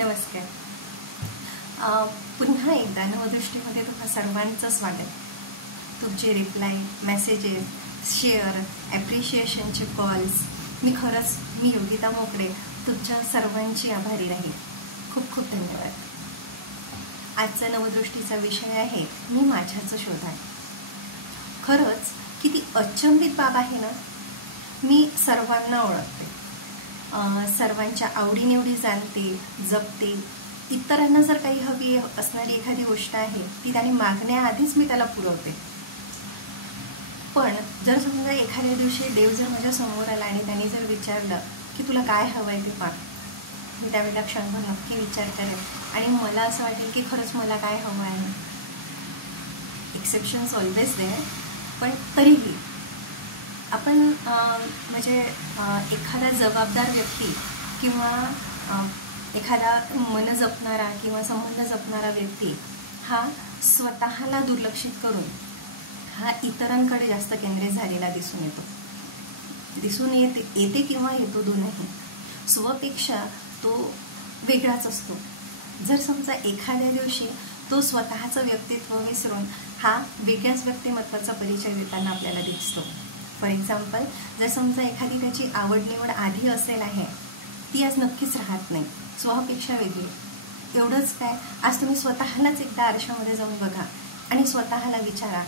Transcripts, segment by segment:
नमस्कार. पुन्हा एकदा नवदृष्टीमध्ये तुम्हा सर्वांचं स्वागत. तुमचे रिप्लाय, मेसेजेस, शेअर, ॲप्रिशिएशनचे कॉल्स, मी योगिता मोकळे तुमच्या सर्वांची आभारी राहील. खूप खूप धन्यवाद. आजचा नवदृष्टीचा विषय आहे मी माझ्याच शोधात. खरंच किती अचंबित बाब आहे ना. मी सर्वांना ओळखते, सर्वांच्या आवडीनिवडी जाणते, जपते. इतरांना जर काही हवी असणारी एखादी गोष्ट आहे ती त्याने मागण्याआधीच मी त्याला पुरवते. पण जर समजा एखाद्या दिवशी देव जर माझ्या समोर आला आणि त्याने जर विचारलं की तुला काय हवं आहे ते माग, मी त्यावेळेला क्षणभर नक्की विचार करेन आणि मला असं वाटेल की खरंच मला काय हवं आहे. एक्सेप्शन्स ऑलवेज देअर, पण तरीही आपण म्हणजे एखादा जबाबदार व्यक्ती किंवा एखादा मन जपणारा किंवा संबंध जपणारा व्यक्ती हा स्वतःला दुर्लक्षित करून हा इतरांकडे जास्त केंद्रित झालेला दिसून येते किंवा येतो दोन्ही. स्वपेक्षा तो वेगळाच असतो. जर समजा एखाद्या दिवशी तो स्वतःचं व्यक्तित्व विसरून हा वेगळ्याच व्यक्तिमत्वाचा परिचय देताना आपल्याला दिसतो. फॉर एक्झाम्पल, जर समजा एखादी त्याची आवड निवड आधी असेल आहे ती आज नक्कीच राहत नाही, स्वपेक्षा वेगळी. एवढंच काय, आज तुम्ही स्वतःलाच एकदा आरशामध्ये जाऊन बघा आणि स्वतःला विचारा,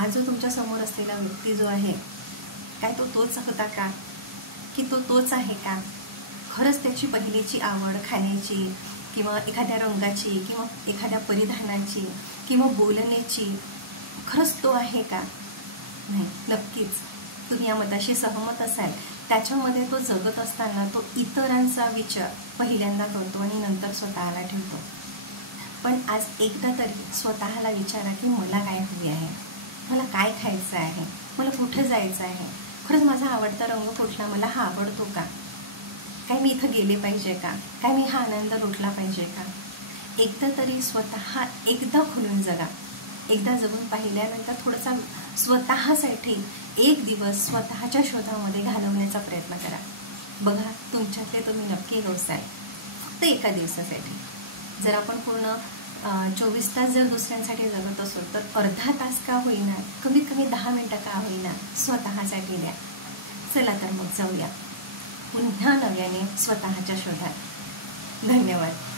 आज जो तुमच्या समोर असलेला व्यक्ती जो आहे काय तो तोच होता का, की तो तोच आहे का. खरंच त्याची पहिलीची आवड खाण्याची किंवा एखाद्या रंगाची किंवा एखाद्या परिधानाची किंवा बोलण्याची खरंच तो आहे का. नाही, नक्कीच तुम्ही या मताशी सहमत असाल. त्याच्यामध्ये तो जगत असताना तो इतरांचा विचार पहिल्यांदा करतो आणि नंतर स्वतःला ठेवतो. पण आज एकदा तरी स्वतःला विचारा की मला काय हवी आहे, मला काय खायचं आहे, मला कुठे जायचं आहे, खरंच माझा आवडता रंग कुठला, मला हा आवडतो का, काय मी इथं गेले पाहिजे का, काय मी हा आनंद लुटला पाहिजे का. एकदा तरी स्वतः एकदा खुलून जगा. एकदा जगून पाहिल्यानंतर थोडासा स्वतःसाठी एक दिवस स्वतःच्या शोधामध्ये घालवण्याचा प्रयत्न करा. बघा, तुमच्यातले तुम्ही नक्की गवसाल फक्त एका दिवसासाठी. जर आपण पूर्ण 24 तास जर दुसऱ्यांसाठी जगत असो तर अर्धा तास का होईना, कमीत कमी 10 मिनटं का होईना स्वतःसाठी द्या. चला तर मग जाऊया पुन्हा नव्याने स्वतःच्या शोधात. धन्यवाद.